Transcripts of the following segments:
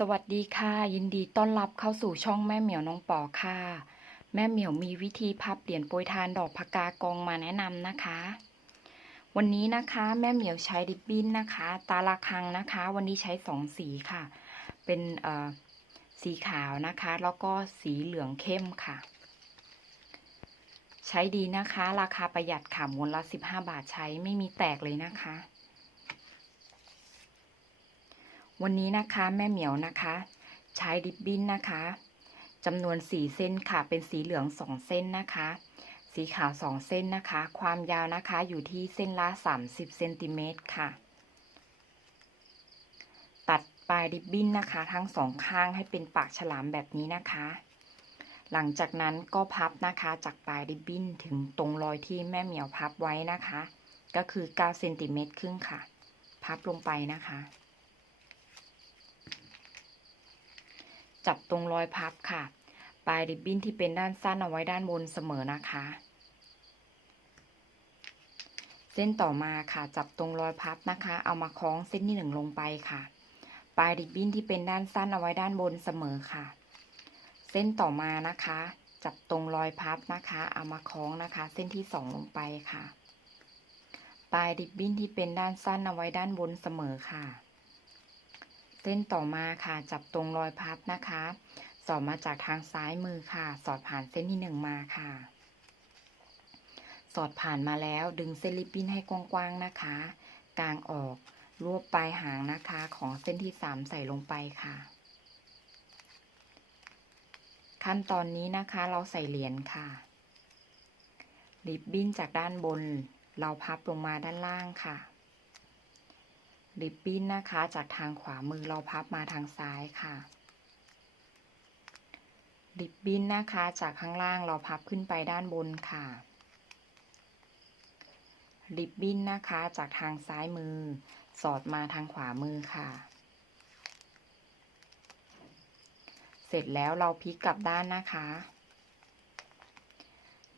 สวัสดีค่ะ ยินดีต้อนรับเข้าสู่ช่องแม่เหมียวน้องปอค่ะ แม่เหมียวมีวิธีพับเหรียญโปรยทานดอกพกากองมาแนะนำนะคะ วันนี้นะคะแม่เหมียวใช้ริบบิ้นนะคะ ตาละคังนะคะ วันนี้ใช้สองสีค่ะ เป็นเอ่อสีขาวนะคะ แล้วก็สีเหลืองเข้มค่ะ ใช้ดีนะคะ ราคาประหยัดค่ะมวนละ15บาทใช้ไม่มีแตกเลยนะคะ วันนี้นะคะแม่เหมียวนะคะ ใช้ริบบิ้นนะคะจำนวน4เส้นค่ะ เป็นสีเหลือง2เส้นนะคะ สีขาว2เส้นนะคะ ความยาวนะคะอยู่ที่เส้นละ30เซนติเมตรค่ะ ตัดปลายริบบิ้นนะคะ ทั้งสองข้างให้เป็นปากฉลามแบบนี้นะคะ หลังจากนั้นก็พับนะคะจากปลายริบบิ้นถึงตรงรอยที่แม่เหมียวพับไว้นะคะ ก็คือ9เซนติเมตรครึ่งค่ะ พับลงไปนะคะ จับตรงรอยพับค่ะ ปลายริบบิ้นที่เป็นด้านสั้นเอาไว้ด้านบนเสมอนะคะ เส้นต่อมาค่ะ จับตรงรอยพับนะคะ เอามาคล้องเส้นที่หนึ่งลงไปค่ะ ปลายริบบิ้นที่เป็นด้านสั้นเอาไว้ด้านบนเสมอค่ะ เส้นต่อมานะคะ จับตรงรอยพับนะคะ เอามาคล้องนะคะ เส้นที่สองลงไปค่ะ ปลายริบบิ้นที่เป็นด้านสั้นเอาไว้ด้านบนเสมอค่ะ เส้นต่อมาค่ะ จับตรงรอยพับนะคะ สอดมาจากทางซ้ายมือค่ะ สอดผ่านเส้นที่หนึ่งมาค่ะ สอดผ่านมาแล้วดึงเส้นริบบิ้นให้กว้างๆนะคะ กางออกรวบปลายหางนะคะ ของเส้นที่สามใส่ลงไปค่ะ ขั้นตอนนี้นะคะเราใส่เหรียญค่ะริบบิ้นจากด้านบน เราพับลงมาด้านล่างค่ะ ริบบิ้นนะคะ จากทางขวามือเราพับมาทางซ้ายค่ะ ริบบิ้นนะคะ จากข้างล่างเราพับขึ้นไปด้านบนค่ะ ริบบิ้นนะคะ จากทางซ้ายมือ สอดมาทางขวามือค่ะ เสร็จแล้วเราพลิกกลับด้านนะคะ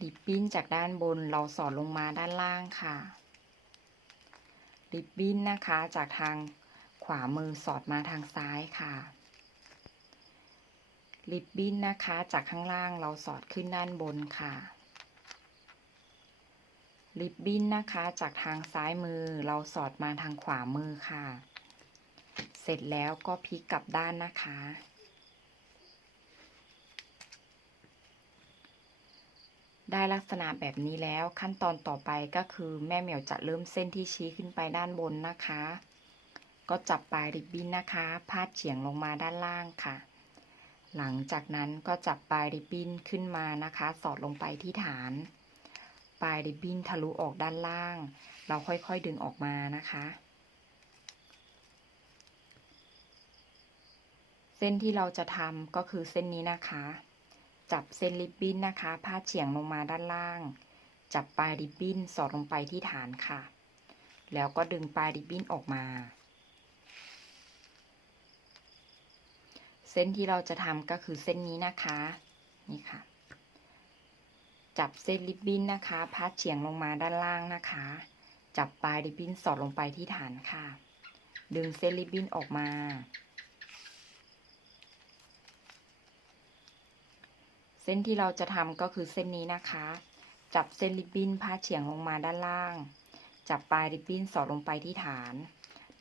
ริบบิ้นจากด้านบนเราสอดลงมาด้านล่างค่ะ ริบบิ้นนะคะ จากทางขวามือสอดมาทางซ้ายค่ะริบบิ้นนะคะ จากข้างล่างเราสอดขึ้นด้านบนค่ะริบบิ้นนะคะ จากทางซ้ายมือเราสอดมาทางขวามือค่ะ เสร็จแล้วก็พลิกกลับด้านนะคะ ได้ลักษณะแบบนี้แล้วขั้นตอนต่อไปก็คือแม่เหมียวจะเริ่มเส้นที่ชี้ขึ้นไปด้านบนนะคะ ก็จับปลายริบบิ้นนะคะ พาดเฉียงลงมาด้านล่างค่ะ หลังจากนั้นก็จับปลายริบบิ้นขึ้นมานะคะ สอดลงไปที่ฐาน ปลายริบบิ้นทะลุออกด้านล่าง เราค่อยๆดึงออกมานะคะเส้นที่เราจะทำก็คือเส้นนี้นะคะ จับเส้นริบบิ้นนะคะ พาดเฉียงลงมาด้านล่าง จับปลายริบบิ้นสอดลงไปที่ฐานค่ะ แล้วก็ดึงปลายริบบิ้นออกมา เส้นที่เราจะทำก็คือเส้นนี้นะคะ นี่ค่ะ จับเส้นริบบิ้นนะคะ พาดเฉียงลงมาด้านล่างนะคะ จับปลายริบบิ้นสอดลงไปที่ฐานค่ะ ดึงเส้นริบบิ้นออกมา ส้นที่เราจะทำก็คือเส้นนี้นะคะ จับเส้นริบบิ้นพาเฉียงลงมาด้านล่าง จับปลายริบบิ้นสอดลงไปที่ฐาน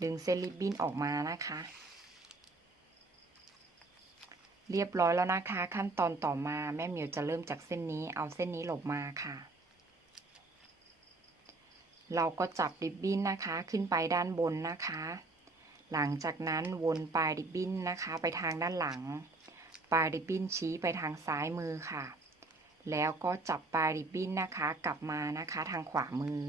ดึงเส้นริบบิ้นออกมานะคะ เรียบร้อยแล้วนะคะ ขั้นตอนต่อมาแม่เหมียวจะเริ่มจากเส้นนี้ เอาเส้นนี้หลบมาค่ะ เราก็จับริบบิ้นนะคะขึ้นไปด้านบนนะคะ หลังจากนั้นวนปลายริบบิ้นนะคะ ไปทางด้านหลัง ปลายริบบิ้นชี้ไปทางซ้ายมือค่ะ แล้วก็จับปลายริบบิ้นนะคะ กลับมานะคะทางขวามือ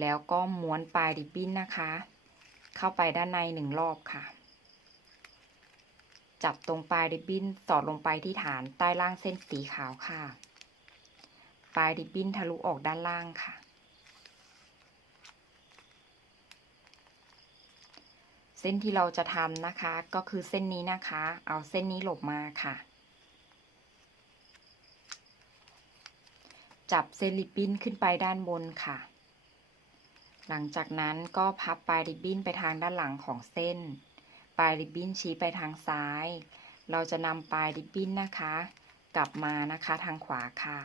แล้วก็ม้วนปลายริบบิ้นนะคะ เข้าไปด้านในหนึ่งรอบค่ะ จับตรงปลายริบบิ้นสอดลงไปที่ฐานใต้ล่างเส้นสีขาวค่ะ ปลายริบบิ้นทะลุออกด้านล่างค่ะ เส้นที่เราจะทำนะคะ ก็คือเส้นนี้นะคะ เอาเส้นนี้หลบมาค่ะ จับเส้นริบบิ้นขึ้นไปด้านบนค่ะ หลังจากนั้นก็พับปลายริบบิ้นไปทางด้านหลังของเส้น ปลายริบบิ้นชี้ไปทางซ้าย เราจะนำปลายริบบิ้นนะคะ กลับมานะคะทางขวาค่ะ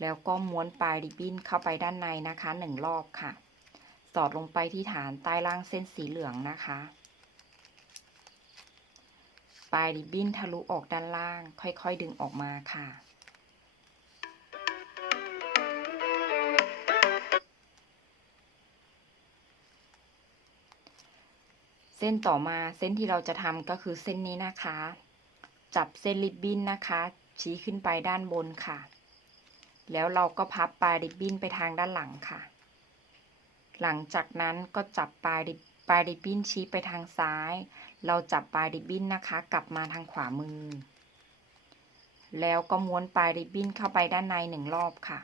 แล้วก็ม้วนปลายริบบิ้นเข้าไปด้านในนะคะหนึ่งรอบค่ะ อดลงไปที่ฐานใต้ล่างเส้นสีเหลืองนะคะ ปลายริบบิ้นทะลุออกด้านล่าง ค่อยๆ ดึงออกมาค่ะ เส้นต่อมาเส้นที่เราจะทำก็คือเส้นนี้นะคะ จับเส้นริบบิ้นนะคะ ชี้ขึ้นไปด้านบนค่ะ แล้วเราก็พับปลายริบบิ้นไปทางด้านหลังค่ะ หลังจากนั้นก็จับปลายริบปลายริบบิ้นชี้ไปทางซ้าย เราจับปลายริบบิ้นนะคะ กลับมาทางขวามือ แล้วก็ม้วนปลายริบบิ้นเข้าไปด้านในหนึ่งรอบค่ะ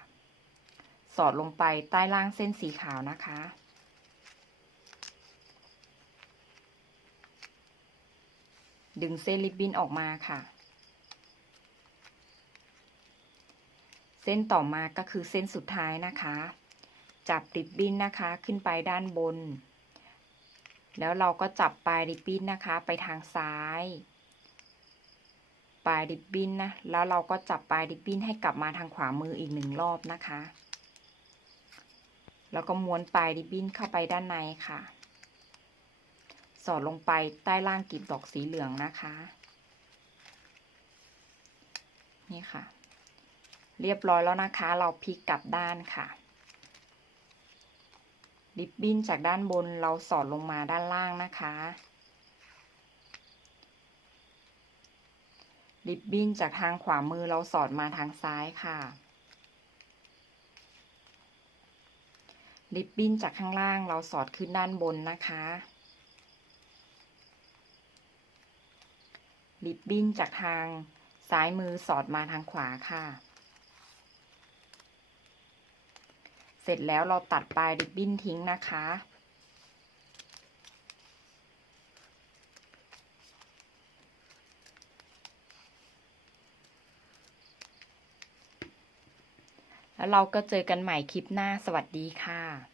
สอดลงไปใต้ล่างเส้นสีขาวนะคะ ดึงเส้นริบบิ้นออกมาค่ะ เส้นต่อมาก็คือเส้นสุดท้ายนะคะ จับริบบิ้นนะคะขึ้นไปด้านบน แล้วเราก็จับปลายริบบิ้นนะคะไปทางซ้าย ปลายริบบิ้นนะ แล้วเราก็จับปลายริบบิ้นให้กลับมาทางขวามืออีกหนึ่งรอบนะคะ แล้วก็ม้วนปลายริบบิ้นเข้าไปด้านในค่ะ สอดลงไปใต้ล่างกลีบดอกสีเหลืองนะคะ นี่ค่ะ เรียบร้อยแล้วนะคะ เราพลิกกลับด้านค่ะ ริบบิ้นจากด้านบนเราสอดลงมาด้านล่างนะคะริบบิ้นจากทางขวามือเราสอดมาทางซ้ายค่ะริบบิ้นจากข้างล่างเราสอดขึ้นด้านบนนะคะริบบิ้นจากทางซ้ายมือสอดมาทางขวาค่ะ เสร็จแล้วเราตัดปลายริบบิ้นทิ้งนะคะ แล้วเราก็เจอกันใหม่คลิปหน้าสวัสดีค่ะ